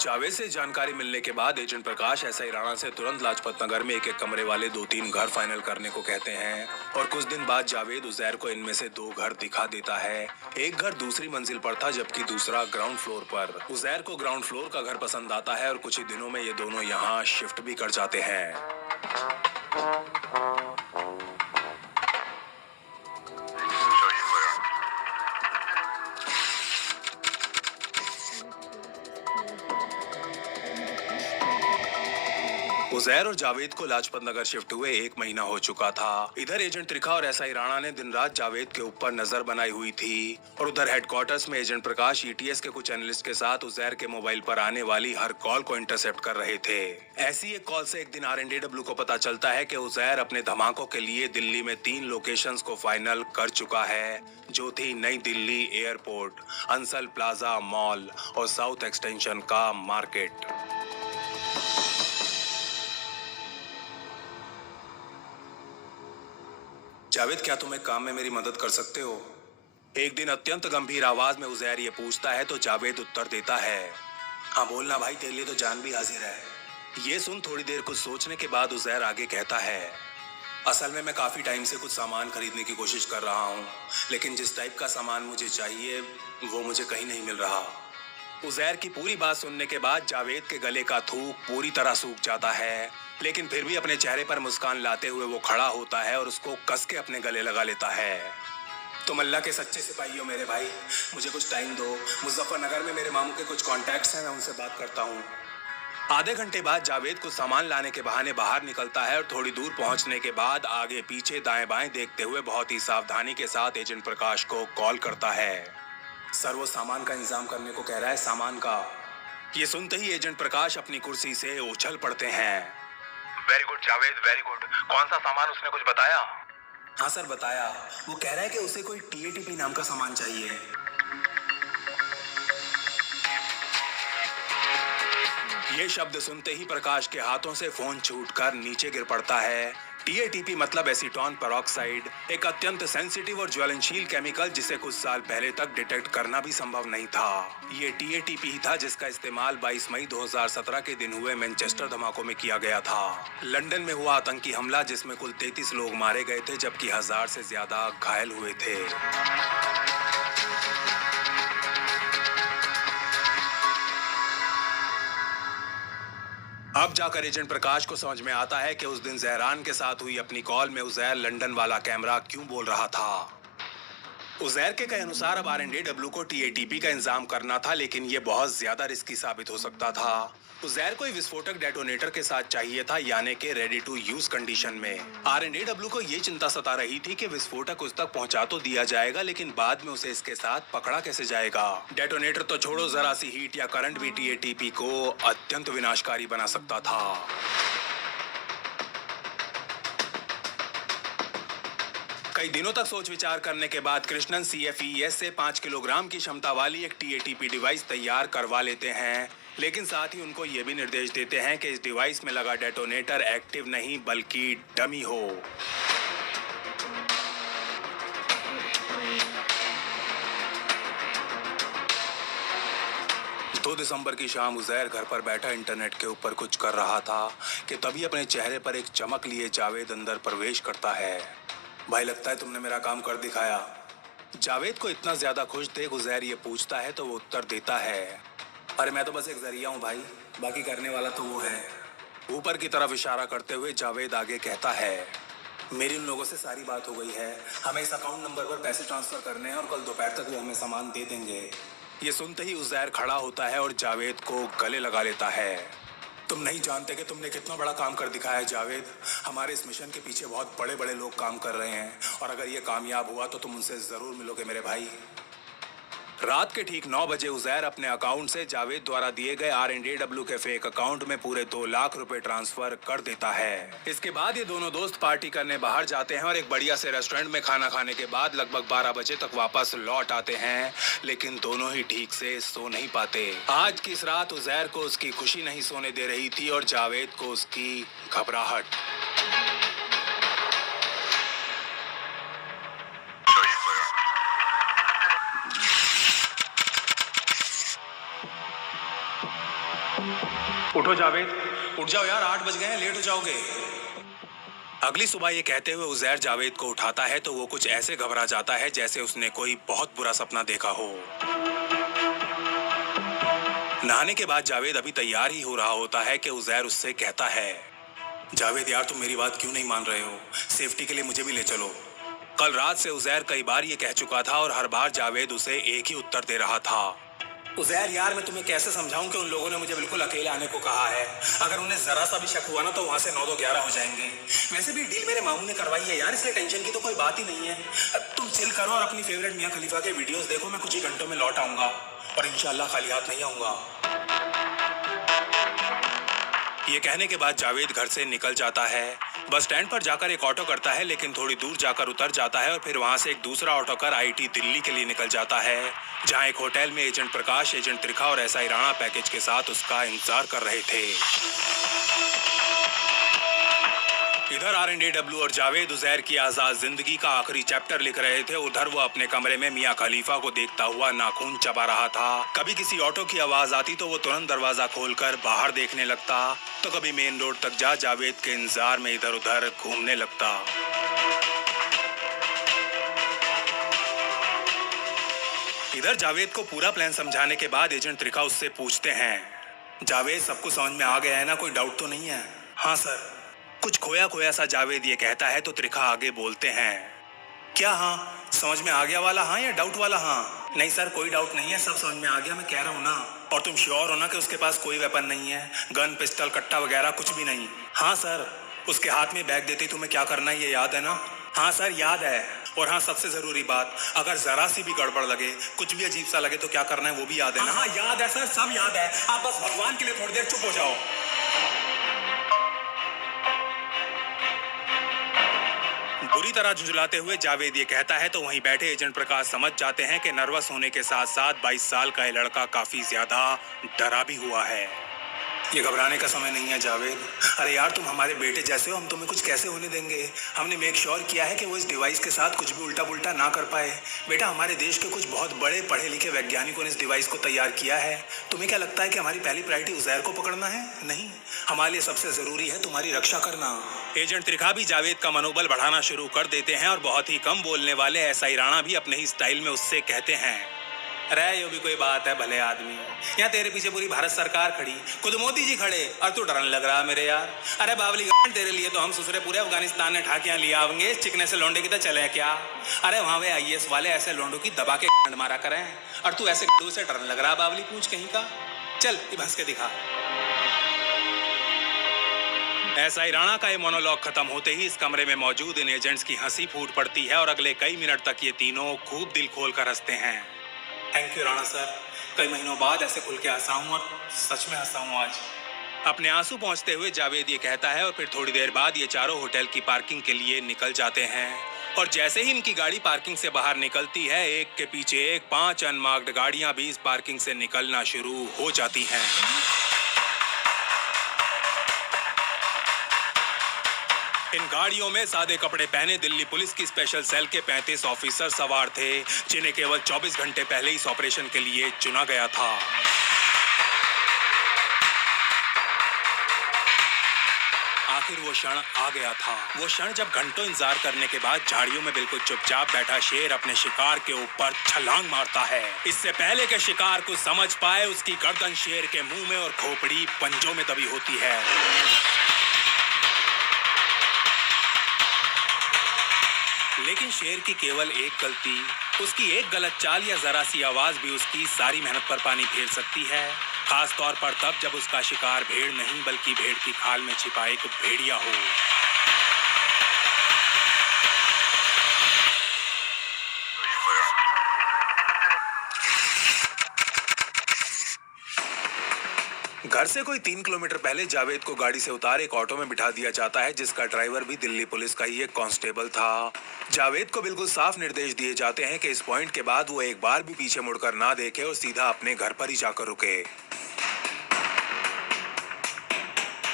जावेद से जानकारी मिलने के बाद एजेंट प्रकाश एसआई राणा से तुरंत लाजपत नगर में एक कमरे वाले 2-3 घर फाइनल करने को कहते हैं और कुछ दिन बाद जावेद उजैर को इनमें से 2 घर दिखा देता है। एक घर दूसरी मंजिल पर था जबकि दूसरा ग्राउंड फ्लोर पर। उजैर को ग्राउंड फ्लोर का घर पसंद आता है और कुछ ही दिनों में ये दोनों यहाँ शिफ्ट भी कर जाते हैं। उजैर और जावेद को लाजपत नगर शिफ्ट हुए 1 महीना हो चुका था। इधर एजेंट त्रिखा और एसआई राणा ने दिन रात जावेद के ऊपर नजर बनाई हुई थी और उधर हेडक्वार्टर्स में एजेंट प्रकाश ईटीएस के कुछ एनालिस्ट के साथ उजैर के मोबाइल पर आने वाली हर कॉल को इंटरसेप्ट कर रहे थे। ऐसी एक कॉल से एक दिन आरएनडीडब्ल्यू को पता चलता है कि उजैर अपने धमाकों के लिए दिल्ली में 3 लोकेशंस को फाइनल कर चुका है, जो थी नई Delhi airport, Ansal plaza mall और साउथ एक्सटेंशन का मार्केट। जावेद, क्या तुम एक काम में मेरी मदद कर सकते हो? एक दिन अत्यंत गंभीर आवाज में उजैर ये पूछता है तो जावेद उत्तर देता है, हाँ बोलना भाई, तेरे लिए तो जान भी हाजिर है। ये सुन थोड़ी देर कुछ सोचने के बाद उजैर आगे कहता है, असल में मैं काफी टाइम से कुछ सामान खरीदने की कोशिश कर रहा हूँ, लेकिन जिस टाइप का सामान मुझे चाहिए वो मुझे कहीं नहीं मिल रहा। उजैर की पूरी बात सुनने के बाद जावेद के गले का थूक पूरी तरह सूख जाता है, लेकिन फिर भी अपने चेहरे पर मुस्कान लाते हुए वो खड़ा होता है और उसको कस के अपने गले लगा लेता है। तुम अल्लाह के सच्चे सिपाही हो मेरे भाई, मुझे कुछ टाइम दो। मुजफ्फरनगर में मेरे मामू के कुछ कॉन्टैक्ट्स हैं, मैं उनसे बात करता हूँ। आधे घंटे बाद जावेद कुछ सामान लाने के बहाने बाहर निकलता है और थोड़ी दूर पहुंचने के बाद आगे पीछे दाएं बाएं देखते हुए बहुत ही सावधानी के साथ एजेंट प्रकाश को कॉल करता है। सर, वो सामान का इंतजाम करने को कह रहा है, सामान का। ये सुनते ही एजेंट प्रकाश अपनी कुर्सी से उछल पड़ते हैं। Very good Javed, very good. कौन सा सामान, उसने कुछ बताया? हाँ सर, बताया। वो कह रहा है कि उसे कोई टीएटीपी नाम का सामान चाहिए। ये शब्द सुनते ही प्रकाश के हाथों से फोन छूटकर नीचे गिर पड़ता है। टीएटीपी मतलब एसीटोन पेरोक्साइड, एक अत्यंत सेंसिटिव और ज्वलनशील केमिकल जिसे कुछ साल पहले तक डिटेक्ट करना भी संभव नहीं था। ये टीएटीपी ही था जिसका इस्तेमाल 22 मई 2017 के दिन हुए मैनचेस्टर धमाकों में किया गया था। लंदन में हुआ आतंकी हमला जिसमें कुल 33 लोग मारे गए थे जबकि 1000 से ज्यादा घायल हुए थे। अब जाकर एजेंट प्रकाश को समझ में आता है कि उस दिन जहरान के साथ हुई अपनी कॉल में उजैर लंदन वाला कैमरा क्यों बोल रहा था। उजैर के कहे अनुसार अब आरएनडीडब्ल्यू को टीएटीपी का इंतजाम करना था, लेकिन ये बहुत ज्यादा रिस्की साबित हो सकता था। उजैर को विस्फोटक डेटोनेटर के साथ चाहिए था, यानी कि रेडी टू यूज कंडीशन में। आरएनडीडब्ल्यू को ये चिंता सता रही थी कि विस्फोटक उस तक पहुंचा तो दिया जाएगा, लेकिन बाद में उसे इसके साथ पकड़ा कैसे जाएगा। डेटोनेटर तो छोड़ो, जरा सी हीट या करंट भी टीएटीपी को अत्यंत विनाशकारी बना सकता था। कई दिनों तक सोच विचार करने के बाद कृष्णन सीएफईएस से 5 किलोग्राम की क्षमता वाली एक टीएटीपी डिवाइस तैयार करवा लेते हैं, लेकिन साथ ही उनको ये भी निर्देश देते हैं कि इस डिवाइस में लगा डेटोनेटर एक्टिव नहीं बल्कि डमी हो। दो दिसंबर की शाम उजैर घर पर बैठा इंटरनेट के ऊपर कुछ कर रहा था कि तभी अपने चेहरे पर एक चमक लिए जावेद अंदर प्रवेश करता है। भाई, लगता है तुमने मेरा काम कर दिखाया। जावेद को इतना ज्यादा खुश देख उजैर ये पूछता है तो वो उत्तर देता है, अरे मैं तो बस एक जरिया हूँ भाई, बाकी करने वाला तो वो है। ऊपर की तरफ इशारा करते हुए जावेद आगे कहता है, मेरी उन लोगों से सारी बात हो गई है, हमें इस अकाउंट नंबर पर पैसे ट्रांसफर करने हैं और कल दोपहर तक वो हमें सामान दे देंगे। ये सुनते ही उजैर खड़ा होता है और जावेद को गले लगा लेता है। तुम नहीं जानते कि तुमने कितना बड़ा काम कर दिखाया है जावेद। हमारे इस मिशन के पीछे बहुत बड़े बड़े लोग काम कर रहे हैं और अगर ये कामयाब हुआ तो तुम उनसे जरूर मिलोगे मेरे भाई। रात के ठीक 9 बजे उजैर अपने अकाउंट से जावेद द्वारा दिए गए आरएनडीडब्ल्यू के फेक अकाउंट में पूरे 2 लाख रुपए ट्रांसफर कर देता है। इसके बाद ये दोनों दोस्त पार्टी करने बाहर जाते हैं और एक बढ़िया से रेस्टोरेंट में खाना खाने के बाद लगभग 12 बजे तक वापस लौट आते हैं, लेकिन दोनों ही ठीक से सो नहीं पाते। आज की इस रात उजैर को उसकी खुशी नहीं सोने दे रही थी और जावेद को उसकी घबराहट। उठो जावेद, उठ जाओ यार, 8 बज गए हैं, लेट हो जाओगे। अगली सुबह ये कहते हुए उजैर जावेद को उठाता है तो वो कुछ ऐसे घबरा जाता है जैसे उसने कोई बहुत बुरा सपना देखा हो। नहाने के बाद जावेद अभी तैयार ही हो रहा होता है कि उजैर उससे कहता है, जावेद यार तुम मेरी बात क्यों नहीं मान रहे हो? सेफ्टी के लिए मुझे भी ले चलो। कल रात से उजैर कई बार ये कह चुका था और हर बार जावेद उसे एक ही उत्तर दे रहा था। उजैर यार मैं तुम्हें कैसे समझाऊं कि उन लोगों ने मुझे बिल्कुल अकेले आने को कहा है। अगर उन्हें जरा सा भी शक हुआ ना तो वहां से 9-2-11 हो जाएंगे। वैसे भी डील मेरे मामू ने करवाई है यार, इसलिए टेंशन की तो कोई बात ही नहीं है। अब तुम चिल करो और अपनी फेवरेट मियां खलीफा के वीडियोस देखो। मैं कुछ ही घंटों में लौट आऊंगा और इंशाल्लाह खाली हाथ नहीं आऊंगा। ये कहने के बाद जावेद घर से निकल जाता है। बस स्टैंड पर जाकर एक ऑटो करता है, लेकिन थोड़ी दूर जाकर उतर जाता है और फिर वहां से एक दूसरा ऑटो कर आईटी दिल्ली के लिए निकल जाता है, जहां एक होटल में एजेंट प्रकाश, एजेंट त्रिखा और एसआई राणा पैकेज के साथ उसका इंतजार कर रहे थे। इधर RNAW और जावेद उजैर की आजाद जिंदगी का आखिरी चैप्टर लिख रहे थे। उधर वो अपने कमरे में मियां खलीफा को देखता हुआ नाखून चबा रहा था। कभी किसी ऑटो की आवाज आती तो वो तुरंत दरवाजा खोलकर बाहर देखने लगता, तो कभी मेन रोड तक जा जावेद के इंतजार में इधर उधर घूमने लगता। इधर जावेद को पूरा प्लान समझाने के बाद एजेंट त्रिखा उससे पूछते हैं, जावेद सब कुछ समझ में आ गया है ना? कोई डाउट तो नहीं है? हाँ सर। कुछ खोया खोया सा जावेद ये कहता है तो त्रिखा आगे बोलते हैं, क्या हाँ? समझ में आ गया वाला हाँ या डाउट वाला हाँ? नहीं सर कोई डाउट नहीं है, सब समझ में आ गया, मैं कह रहा हूँ ना। और तुम श्योर हो ना कि उसके पास कोई वेपन नहीं है? गन, पिस्टल, कट्टा वगैरह कुछ भी नहीं? हाँ सर। उसके हाथ में बैग देते तुम्हें क्या करना है ये याद है ना? हाँ सर याद है। और हाँ सबसे जरूरी बात, अगर जरा सी भी गड़बड़ लगे, कुछ भी अजीब सा लगे तो क्या करना है वो भी याद है ना? हाँ याद है सर, सब याद है। आप बस भगवान के लिए थोड़ी देर चुप हो जाओ। बुरी तरह झुंझलाते हुए जावेद ये कहता है तो वहीं बैठे एजेंट प्रकाश समझ जाते हैं कि नर्वस होने के साथ साथ 22 साल का ये लड़का काफी ज्यादा डरा भी हुआ है। ये घबराने का समय नहीं है जावेद। अरे यार तुम हमारे बेटे जैसे हो, हम तुम्हें कुछ कैसे होने देंगे? हमने मेक श्योर किया है कि वो इस डिवाइस के साथ कुछ भी उल्टा पुल्टा ना कर पाए। बेटा हमारे देश के कुछ बहुत बड़े पढ़े लिखे वैज्ञानिकों ने इस डिवाइस को तैयार किया है। तुम्हें क्या लगता है कि हमारी पहली प्रायोरिटी उजैर को पकड़ना है? नहीं, हमारे लिए सबसे जरूरी है तुम्हारी रक्षा करना। एजेंट त्रिखा भी जावेद का मनोबल बढ़ाना शुरू कर देते हैं और बहुत ही कम बोलने वाले एसआई राणा भी अपने ही स्टाइल में उससे कहते हैं, अरे ये भी कोई बात है भले आदमी, यहाँ तेरे पीछे पूरी भारत सरकार खड़ी, खुद मोदी जी खड़े और तू डरने लग रहा है मेरे यार। अरे बावली गांड, तेरे लिए तो हम ससुरे पूरे अफगानिस्तान ने ठाकियां लिया होंगे, चिकने से लोंडे की तो चले क्या? अरे वहाँ वे IAS वाले ऐसे लोंडों की दबा के गांड मारा करें और तू ऐसे गड्ढू से डरने लग रहा है बावली पूंछ कहीं का। चल ये भंस के दिखा। एसआई राणा का ये मोनोलॉग खत्म होते ही इस कमरे में मौजूद इन एजेंट्स की हंसी फूट पड़ती है और अगले कई मिनट तक ये तीनों खूब दिल खोल कर हंसते हैं। थैंक यू राणा सर, कई महीनों बाद ऐसे खुल के हंसा हूँ और सच में हंसा हूँ आज। अपने आंसू पहुंचते हुए जावेद ये कहता है और फिर थोड़ी देर बाद ये चारों होटल की पार्किंग के लिए निकल जाते हैं। और जैसे ही इनकी गाड़ी पार्किंग से बाहर निकलती है, एक के पीछे एक 5 अनमार्क्ड गाड़ियां भी इस पार्किंग से निकलना शुरू हो जाती हैं। इन गाड़ियों में सादे कपड़े पहने दिल्ली पुलिस की स्पेशल सेल के 35 ऑफिसर सवार थे, जिन्हें केवल 24 घंटे पहले इस ऑपरेशन के लिए चुना गया था। आखिर वो क्षण आ गया था, वो क्षण जब घंटों इंतजार करने के बाद झाड़ियों में बिल्कुल चुपचाप बैठा शेर अपने शिकार के ऊपर छलांग मारता है। इससे पहले के शिकार को समझ पाए, उसकी गर्दन शेर के मुंह में और खोपड़ी पंजों में दबी होती है। लेकिन शेर की केवल एक गलती, उसकी एक गलत चाल या जरा सी आवाज भी उसकी सारी मेहनत पर पानी फेर सकती है। खास तौर पर तब जब उसका शिकार भेड़ नहीं बल्कि भेड़ की खाल में छिपा एक भेड़िया हो। घर से कोई 3 किलोमीटर पहले जावेद को गाड़ी से उतार एक ऑटो में बिठा दिया जाता है, जिसका ड्राइवर भी दिल्ली पुलिस का ही एक कांस्टेबल था। जावेद को बिल्कुल साफ निर्देश दिए जाते हैं कि इस पॉइंट के बाद वो एक बार भी पीछे मुड़कर ना देखे और सीधा अपने घर पर ही जाकर रुके।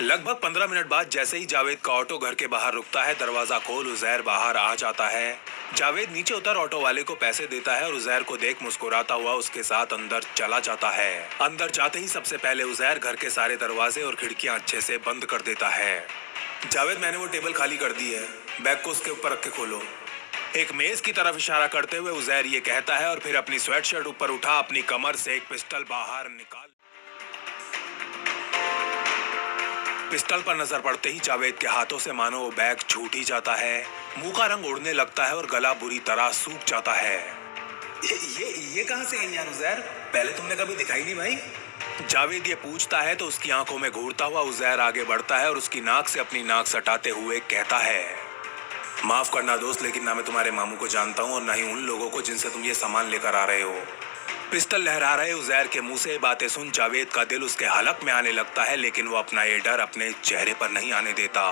लगभग 15 मिनट बाद जैसे ही जावेद का ऑटो घर के बाहर रुकता है, दरवाजा खोल उजैर बाहर आ जाता है। जावेद नीचे उतर ऑटो वाले को पैसे देता है और उजैर को देख मुस्कुराता हुआ उसके साथ अंदर चला जाता है। अंदर जाते ही सबसे पहले उजैर घर के सारे दरवाजे और खिड़कियां अच्छे से बंद कर देता है। जावेद, मैंने वो टेबल खाली कर दी है, बैग को उसके ऊपर रख के खोलो। एक मेज की तरफ इशारा करते हुए उजैर ये कहता है और फिर अपनी स्वेट शर्ट ऊपर उठा अपनी कमर से एक पिस्टल बाहर निकाल। पिस्टल पर नजर पड़ते ही जावेद के हाथों से मानो वो बैग छूट ही जाता है। मुंह का रंग उड़ने लगता है और गला बुरी तरह सूख जाता है। ये कहां से आई यार उजैर? पहले तुमने कभी दिखाई नहीं भाई। जावेद ये पूछता है तो उसकी आंखों में घूरता हुआ उजैर आगे बढ़ता है और उसकी नाक से अपनी नाक सटाते हुए कहता है, माफ करना दोस्त, लेकिन ना मैं तुम्हारे मामू को जानता हूँ और ना ही उन लोगों को जिनसे तुम ये सामान लेकर आ रहे हो। पिस्टल लहरा रहे उजैर के मुंह से ये बातें सुन जावेद का दिल उसके हलक में आने लगता है, लेकिन वो अपना ये डर अपने चेहरे पर नहीं आने देता।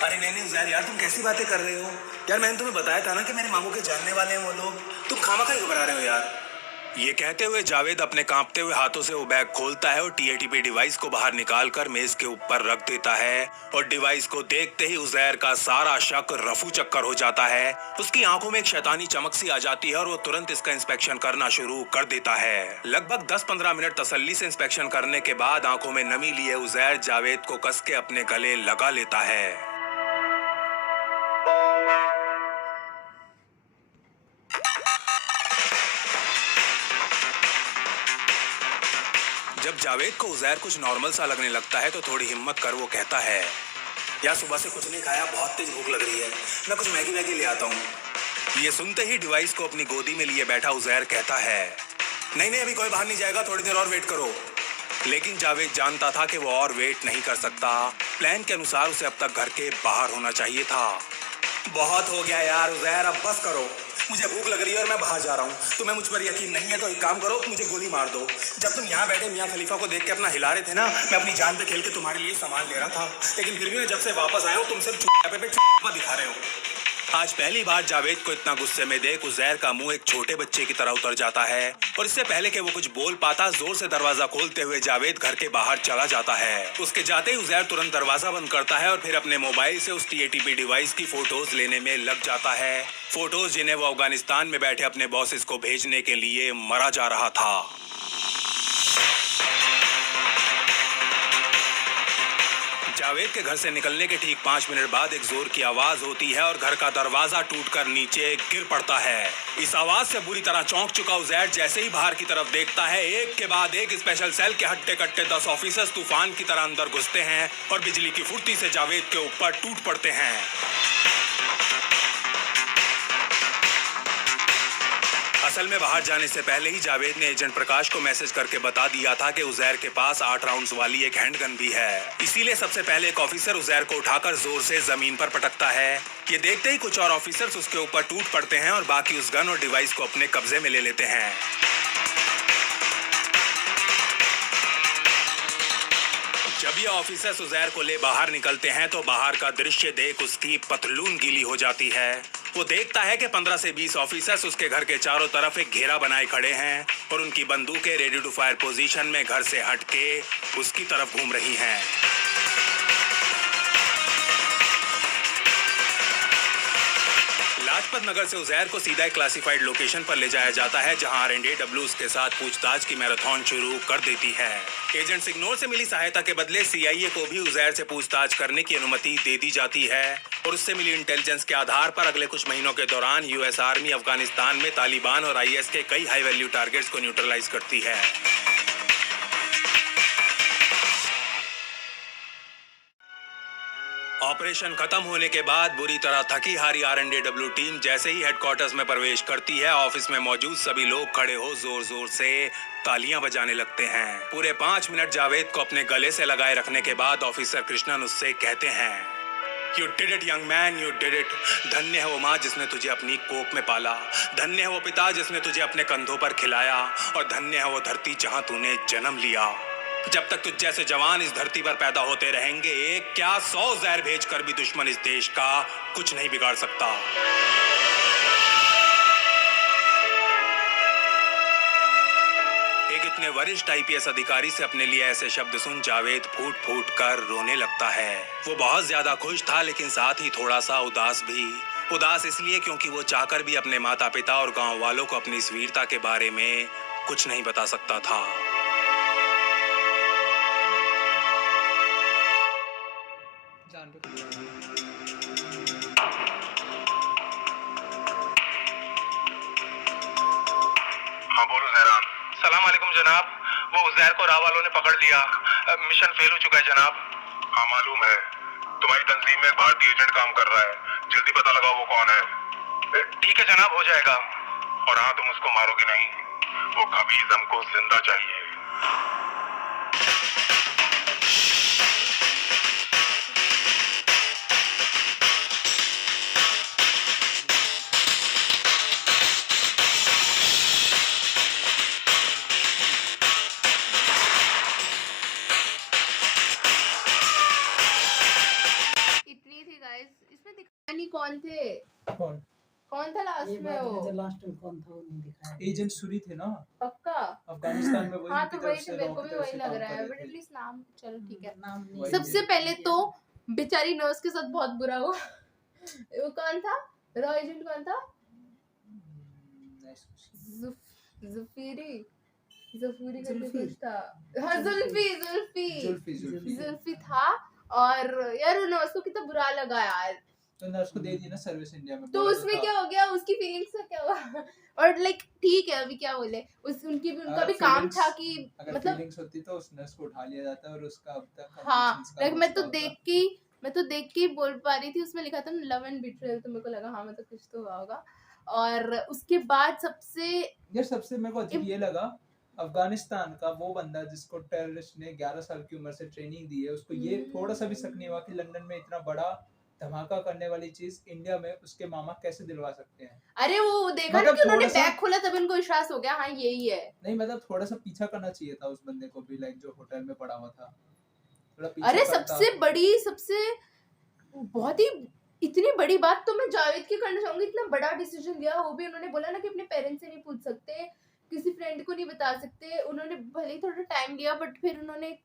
अरे नहीं उजैर यार, तुम कैसी बातें कर रहे हो यार? मैंने तुम्हें बताया था ना कि मेरे मामू के जानने वाले हैं वो लोग। तुम खामखा ही घबरा रहे हो यार। ये कहते हुए जावेद अपने कांपते हुए हाथों से वो बैग खोलता है और टीएटीपी डिवाइस को बाहर निकालकर मेज के ऊपर रख देता है और डिवाइस को देखते ही उजैर का सारा शक रफू चक्कर हो जाता है। उसकी आंखों में एक शैतानी चमक सी आ जाती है और वो तुरंत इसका इंस्पेक्शन करना शुरू कर देता है। लगभग 10-15 मिनट तसल्ली से इंस्पेक्शन करने के बाद आंखों में नमी लिए उजैर जावेद को कस के अपने गले लगा लेता है। जब जावेद को उजैर कुछ नॉर्मल सा लगने लगता है तो थोड़ी हिम्मत कर वो कहता है, यार सुबह से कुछ नहीं खाया, बहुत तेज भूख लग रही है, मैं कुछ मैगी वैगी ले आता हूँ। ये सुनते ही डिवाइस को अपनी गोदी में लिए बैठा उजैर कहता है, नहीं अभी कोई बाहर नहीं जाएगा, थोड़ी देर और वेट करो। लेकिन जावेद जानता था कि वो और वेट नहीं कर सकता। प्लान के अनुसार उसे अब तक घर के बाहर होना चाहिए था। बहुत हो गया यार उजैर, अब बस करो, मुझे भूख लग रही है और मैं बाहर जा रहा हूँ। तुम्हें मुझ पर यकीन नहीं है तो एक काम करो, मुझे गोली मार दो। जब तुम यहाँ बैठे मियाँ खलीफा को देख के अपना हिला रहे थे ना, मैं अपनी जान पे खेल के तुम्हारे लिए सामान ले रहा था, लेकिन फिर भी मैं जब से वापस आया हूँ तुम सिर्फ चुप्पा दिखा रहे हो। आज पहली बार जावेद को इतना गुस्से में देख उजैर का मुंह एक छोटे बच्चे की तरह उतर जाता है और इससे पहले कि वो कुछ बोल पाता, जोर से दरवाजा खोलते हुए जावेद घर के बाहर चला जाता है। उसके जाते ही उजैर तुरंत दरवाजा बंद करता है और फिर अपने मोबाइल से उस टीएटीपी डिवाइस की फोटोज लेने में लग जाता है। फोटोज जिन्हें वो अफगानिस्तान में बैठे अपने बॉसेस को भेजने के लिए मरा जा रहा था। जावेद के घर से निकलने के ठीक 5 मिनट बाद एक जोर की आवाज होती है और घर का दरवाजा टूटकर नीचे गिर पड़ता है। इस आवाज से बुरी तरह चौंक चुका उजैर जैसे ही बाहर की तरफ देखता है, एक के बाद एक स्पेशल सेल के हट्टे कट्टे 10 ऑफिसर्स तूफान की तरह अंदर घुसते हैं और बिजली की फुर्ती से जावेद के ऊपर टूट पड़ते हैं। असल में बाहर जाने से पहले ही जावेद ने एजेंट प्रकाश को मैसेज करके बता दिया था कि उजैर के पास 8 राउंड्स वाली एक हैंडगन भी है। इसीलिए सबसे पहले एक ऑफिसर उजैर को उठाकर जोर से जमीन पर पटकता है। ये देखते ही कुछ और ऑफिसर्स उसके ऊपर टूट पड़ते हैं और बाकी उस गन और डिवाइस को अपने कब्जे में ले लेते हैं। जब ये ऑफिसर्स उजैर को ले बाहर निकलते हैं तो बाहर का दृश्य देख उसकी पतलून गीली हो जाती है। वो देखता है कि 15 से 20 ऑफिसर्स उसके घर के चारों तरफ एक घेरा बनाए खड़े हैं और उनकी बंदूकें रेडी टू फायर पोजीशन में घर से हटके उसकी तरफ घूम रही हैं। लाजपत नगर से उजैर को सीधा एक क्लासिफाइड लोकेशन पर ले जाया जाता है, जहां आरएनडब्ल्यू उसके साथ पूछताछ की मैराथन शुरू कर देती है। एजेंट सिग्नोर से मिली सहायता के बदले सीआईए को भी उजैर से पूछताछ करने की अनुमति दे दी जाती है और उससे मिली इंटेलिजेंस के आधार पर अगले कुछ महीनों के दौरान यूएस आर्मी अफगानिस्तान में तालिबान और आईएस के कई हाई वैल्यू टारगेट्स को न्यूट्रलाइज करती है। ऑपरेशन खत्म होने के बाद बुरी तरह थकी हारी आरएनडब्ल्यू टीम जैसे ही हेडक्वार्टर्स में प्रवेश करती है, ऑफिस में मौजूद सभी लोग खड़े हो जोर जोर से तालियां बजाने लगते हैं। पूरे 5 मिनट जावेद को अपने गले से लगाए रखने के बाद ऑफिसर कृष्णन उससे कहते हैं, You did it, young man, you did it. धन्य है वो माँ जिसने तुझे अपनी कोख में पाला, धन्य है वो पिता जिसने तुझे अपने कंधों पर खिलाया और धन्य है वो धरती जहां तूने जन्म लिया। जब तक तुझ जैसे जवान इस धरती पर पैदा होते रहेंगे, एक क्या 100 जहर भेजकर भी दुश्मन इस देश का कुछ नहीं बिगाड़ सकता। एक इतने वरिष्ठ आईपीएस अधिकारी से अपने लिए ऐसे शब्द सुन जावेद फूट फूट कर रोने लगता है। वो बहुत ज्यादा खुश था लेकिन साथ ही थोड़ा सा उदास भी। उदास इसलिए क्योंकि वो चाहकर भी अपने माता पिता और गांव वालों को अपनी इस वीरता के बारे में कुछ नहीं बता सकता था। हाँ बोलो जहरान। सलाम अलैकुम जनाब, वो उज़ैर को राह वालों ने पकड़ लिया। मिशन फेल हो चुका है जनाब। हाँ मालूम है, तुम्हारी तंजीम में एक भारतीय एजेंट काम कर रहा है, जल्दी पता लगाओ वो कौन है। ठीक है जनाब, हो जाएगा। और हाँ, तुम उसको मारोगे नहीं, वो खबीज हमको जिंदा चाहिए। इतनी थी गाइस, इसमें दिखा नहीं कौन थे, कौन कौन था लास्ट ये में बात वो, है, लास्ट में कौन था वो नहीं दिखाया। एजेंट सूरी थे ना पक्का। अफगानिस्तान में, वही हाँ उनकी तो तरफ वही से तो मेरे को रॉ की भी तरफ वही से लग काम रहा कर है, रहे बट थे। एटलीस्ट नाम चलो ठीक है। नाम नहीं वही सबसे है। पहले तो बेचारी नर्स के साथ बहुत बुरा हुआ। वो कौन था, रॉ एजेंट कौन था, जुफीरी जफूरी करके जुल्फी। कुछ था। हाँ जुल्फी जुल्फी जुल्फी जुल्फी जुल्फी था। और यार उन उसको कितना बुरा लगा यार, तो नर्स को दे दी ना सर्विस इंडिया में, तो बोला उसमें था। क्या हो गया, उसकी फीलिंग्स का क्या हुआ। और लाइक ठीक है, अभी क्या बोले, उस उनकी भी उनका अगर भी काम feelings- था कि अगर मतलब फीलिंग्स होती तो उस नर्स को उठा लिया जाता और उसका अब तक हाँ completions का लाइक हो मैं तो चुका होता। देख के ही बोल पा रही थी, उसमें लिखा था ना लव एंड बिट्रेयल, तो मेरे को लगा हाँ मतलब कुछ तो हुआ होगा। और उसके बाद सबसे यार सबसे मेरे को अजीब ये लगा, अफगानिस्तान का वो बंदा जिसको टेररिस्ट ने 11 साल की उम्र से ट्रेनिंग दी है, उसको ये थोड़ा सा भी शक नहीं हुआ कि लंदन में इतना बड़ा धमाका करने वाली चीज इंडिया में उसके मामा कैसे दिलवा सकते हैं। अरे वो देखा ना मतलब कि उन्होंने थोड़ा सा- बैग खोला तब उनको विश्वास हो गया हाँ यही है। नहीं मतलब थोड़ा सा पीछा करना चाहिए था उस बंदे को भी, लाइक जो होटल में पड़ा हुआ था, थोड़ा पीछा अरे करता। सबसे बहुत ही इतनी बड़ी बात तो मैं जावेद की करना चाहूंगी, इतना बड़ा डिसीजन लिया, वो भी उन्होंने बोला ना कि अपने पेरेंट्स से नहीं पूछ सकते, किसी फ्रेंड को नहीं बता सकते। उन्होंने भले ही थोड़ा टाइम लिया बट फिर उन्होंने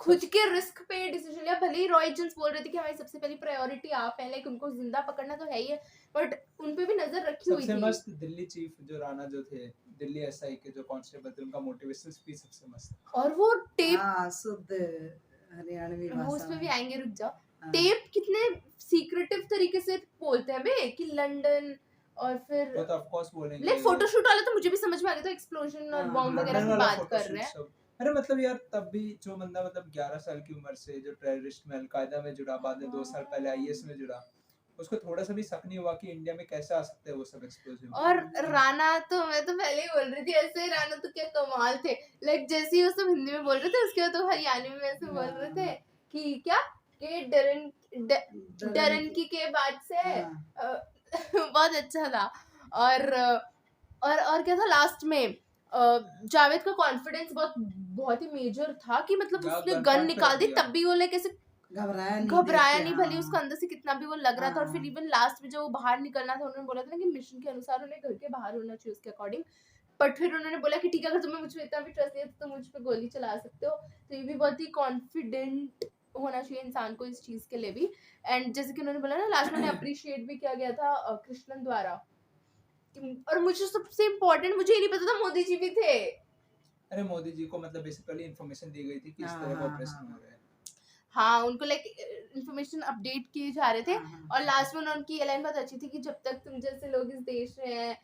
खुद के रिस्क पे डिसीजन लिया। भले ही रॉय एजेंट्स बोल रहे थे कि हमारी सबसे पहली प्रायोरिटी आप है, लाइक उनको जिंदा पकड़ना तो है ही है, बट उन पे भी नजर रखी हुई सबसे थी। मस्त दिल्ली चीफ जो राणा जो थे, दिल्ली एसआई के जो कांस्टेबल थे, उनका मोटिवेशनल स्पीच सबसे मस्त। और वो टेप, हाँ शुद्ध हरियाणवी वो भाषा उसमें भी में। आएंगे, रुक जाओ। हाँ। टेप कितने सीक्रेटिव तरीके से बोलते हैं बे कि लंदन, और फिर वो तो ऑफ कोर्स बोलेंगे। लाइक फोटोशूट वाला तो मुझे भी समझ में आ गया था, एक्सप्लोजन और हाँ, बॉम्ब वगैरह लंदन की वाला बात फोटो कर शूट रहे हैं। सब। अरे मतलब यार तब भी जो बंदा मतलब 11 साल की उम्र से जो टेररिस्ट में अलकायदा में जुड़ा, बाद में 2 साल पहले आईएस में जुड़ा, उसको थोड़ा सा भी शक नहीं हुआ कि इंडिया में कैसे आ सकते हैं वो सब एक्सप्लोजिव। और राणा तो मैं तो पहले ही बोल रही थी ऐसे, राणा तो क्या कमाल थे, लाइक जैसे ही वो सब हिंदी में बोल रहे थे उसके बाद तो हरियाणवी में ऐसे बोल रहे थे कि क्या कि डरन की के बाद से हाँ। बहुत अच्छा था। और क्या था लास्ट में, जावेद का कॉन्फिडेंस बहुत ही मेजर था कि मतलब या उसने gun गन point निकाल पे दी रख दिया। तब भी वो लाइक ऐसे घबराया नहीं, घबराया देख नहीं, के, भले हाँ। उसको अंदर से कितना भी वो लग रहा था। और फिर हाँ। इवन लास्ट में जब वो बाहर निकलना था, उन्होंने बोला था ना कि मिशन के अनुसार उन्हें घर के बाहर होना चाहिए उसके अकॉर्डिंग, बट फिर उन्होंने बोला कि ठीक है अगर तुम्हें मुझ पे इतना भी ट्रस्ट नहीं है तो तुम मुझ पे गोली चला सकते हो। तो ये भी बहुत ही कॉन्फिडेंट होना चाहिए इंसान को इस चीज के लिए भी। एंड जैसे कि उन्होंने बोला ना लास्ट में अप्रिशिएट भी किया गया था कृष्णन द्वारा। और मुझे सबसे इम्पोर्टेंट, मुझे ये नहीं पता था मोदी जी भी थे। अरे मोदी जी को मतलब बेसिकली इन्फॉर्मेशन दी गई थी कि इस हाँ, तरह का हाँ, ऑपरेशन हाँ। हो रहा है। हाँ उनको लाइक इन्फॉर्मेशन अपडेट किए जा रहे थे। हाँ, हाँ। और लास्ट में उनकी ये लाइन बहुत अच्छी थी कि जब तक तुम जैसे लोग इस देश में हैं,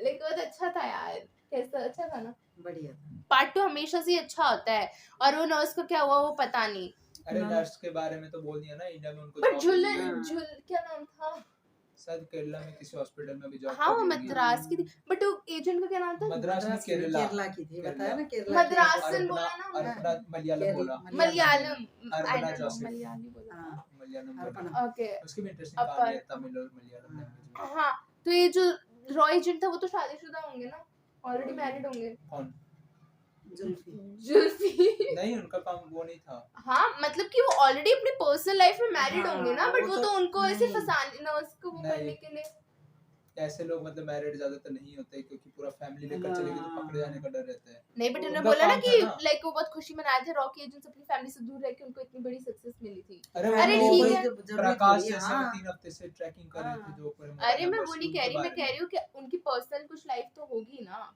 लाइक बहुत अच्छा था यार, कैसा अच्छा था ना। बढ़िया था। पार्ट 2 हमेशा से ही अच्छा होता है। और वो नर्स को क्या हुआ वो पता नहीं, अरे ना। नर्स के बारे में तो बोल दिया ना, इंडिया में उनको बट job झुल मिली है। हाँ। झुल क्या नाम था, शायद केरला में किसी हॉस्पिटल में भी जॉब हाँ वो कर रही होगी। मद्रास की थी, बट वो एजेंट का क्या नाम था, मद्रास में मद्रास की, केरला। केरला की थी, केरला। बताया ना केरला की। मद्रास से अर्पणा बोला ना, अर्पणा मलयालम केरला- बोला। Malayalam, Arpana I don't know, Joseph. Malayali बोला। हाँ, मलयालम अर्पणा। बोला। ओके उसकी भी इंटरेस्टिंग अपन- कहानी है तमिल और मलयालम हाँ। लैंग्वेज में। हाँ तो ये जो रॉय एजेंट था वो तो शादीशुदा होंगे ना, ऑलरेडी मैरिड होंगे। कौन? जुल्फी। जुल्फी नहीं उनका काम वो नहीं था। हाँ मतलब कि वो ऑलरेडी अपनी पर्सनल लाइफ में मैरिड हाँ, होंगे ना, बट वो वो तो तो उनको ऐसे नहीं। फंसाने ना उसको वो नहीं। करने के लिए। ऐसे लोग मतलब मैरिड ज्यादातर नहीं होते क्योंकि पूरा फैमिली लेकर चलेंगे तो पकड़े जाने का डर रहता है। नहीं बट उन्होंने उनका बोला ना काम कि था ना। लाइक वो बहुत खुशी मनाए थे रॉकी एजेंट्स अपनी फैमिली से दूर रह के उनको इतनी बड़ी सक्सेस मिली थी। अरे अरे वो ठीक कोई है। प्रकाश जैसे हाँ। 3 हफ्ते से ट्रैकिंग कर रहे थे हाँ। जो ऊपर अरे मैं वो नहीं कह रही, मैं कह रही हूँ कि उनकी पर्सनल कुछ लाइफ तो होगी ना।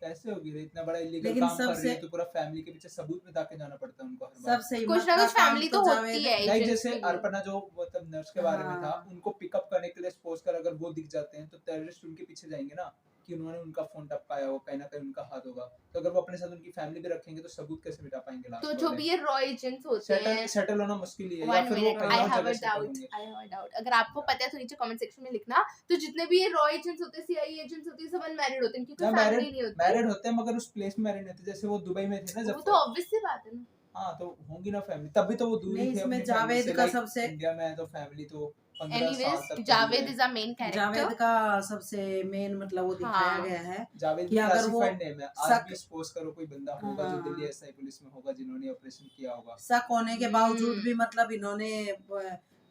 कैसे होगी रे, इतना बड़ा इलीगल लेकिन काम कर रही है सबसे- तो पूरा फैमिली के पीछे सबूत में ताके जाना पड़ता है उनको हर बार। सबसे कुछ ना कुछ फैमिली तो होती है लाइक agents जैसे के लिए। अर्पणा जो मतलब नर्स के बारे में था, हाँ। उनको पिकअप करने के लिए सपोज कर अगर वो दिख जाते हैं तो टेररिस्ट उनके पीछे जाएंगे ना कि उन्होंने उनका फोन टपकाया हो, कहीं ना कहीं उनका हाथ होगा। तो अगर वो अपने साथ उनकी फैमिली भी रखेंगे तो सबूत कैसे मिटा पाएंगे लास्ट तो जो भी ये रॉ एजेंट्स होते हैं, सेटल होना मुश्किल ही है, या वन फिर वो मिनट, कहीं आई और हैव जगह अ सेटल डाउट, होंगे। I have a doubt. अगर आपको पता है तो नीचे कमेंट सेक्शन में लिखना। तो जितने भी ये रॉ एजेंट्स होते हैं, सीआईए एजेंट्स होते हैं, सब अनमैरिड होते हैं क्योंकि फैमिली नहीं होती। मैरिड होते हैं मगर उस प्लेस में मैरिड नहीं होते, जैसे वो दुबई में थे ना वो जब। तो ऑब्वियस सी बात है ना। हाँ तो होंगी ना फैमिली, तभी तो वो दूर नहीं, थे इसमें अपनी जावेद फैमिली से। का लाइक सबसे- इंडिया में है तो फैमिली तो 15 साल एनीवेज तक Javed is a main Javed character. का सबसे मेन मतलब वो दिखाया हाँ। गया है जावेद कि अगर वो क्लासिफाइड नेम है। आज शक- भी सपोज करो कोई बंदा होगा जो हाँ। दिल्ली एसआई पुलिस में होगा जिन्होंने ऑपरेशन किया होगा। शक होने के बावजूद हम्म। भी मतलब इन्होंने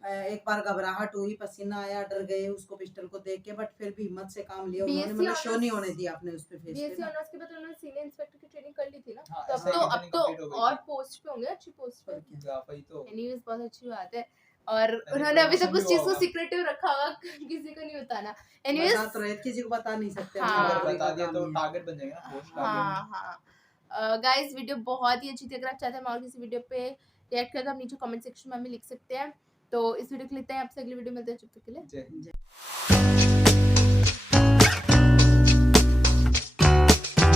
एक बार घबराहट हुई, पसीना आया, डर गए उसको पिस्टल को देख के, बट फिर भी हिम्मत से काम लिया उन्होंने, BSc मतलब शो नहीं honors- होने दिया अपने उस पे फेस पे बीएससी ना। ऑनर्स के बाद उन्होंने सीनियर इंस्पेक्टर की ट्रेनिंग कर ली थी ना। हाँ, तो SI की अब training तो complete हो गई और थी। पोस्ट पे होंगे, अच्छी पोस्ट पे। और क्या। या वही तो। एनीवेज बहुत अच्छी बात है। और अरे उन्होंने अभी तक promotion उस भी चीज को होगा। सीक्रेटिव रखा होगा, किसी को नहीं बताना। एनीवेज बता तो रहे थे, किसी को बता नहीं सकते हाँ। अपनी अगर नौकरी बता का दिया काम तो है। टारगेट बन जाएगा ना, पोस्ट हाँ टारगेट। हाँ। गाइस वीडियो बहुत ही अच्छी थी। अगर आप चाहते हैं मैं और किसी वीडियो पे रिएक्ट करें तो आप नीचे कमेंट सेक्शन में हमें लिख सकते हैं। तो इस वीडियो को लेते हैं, आपसे अगली वीडियो मिलते हैं, जब तक के लिए जय हिंद। जय।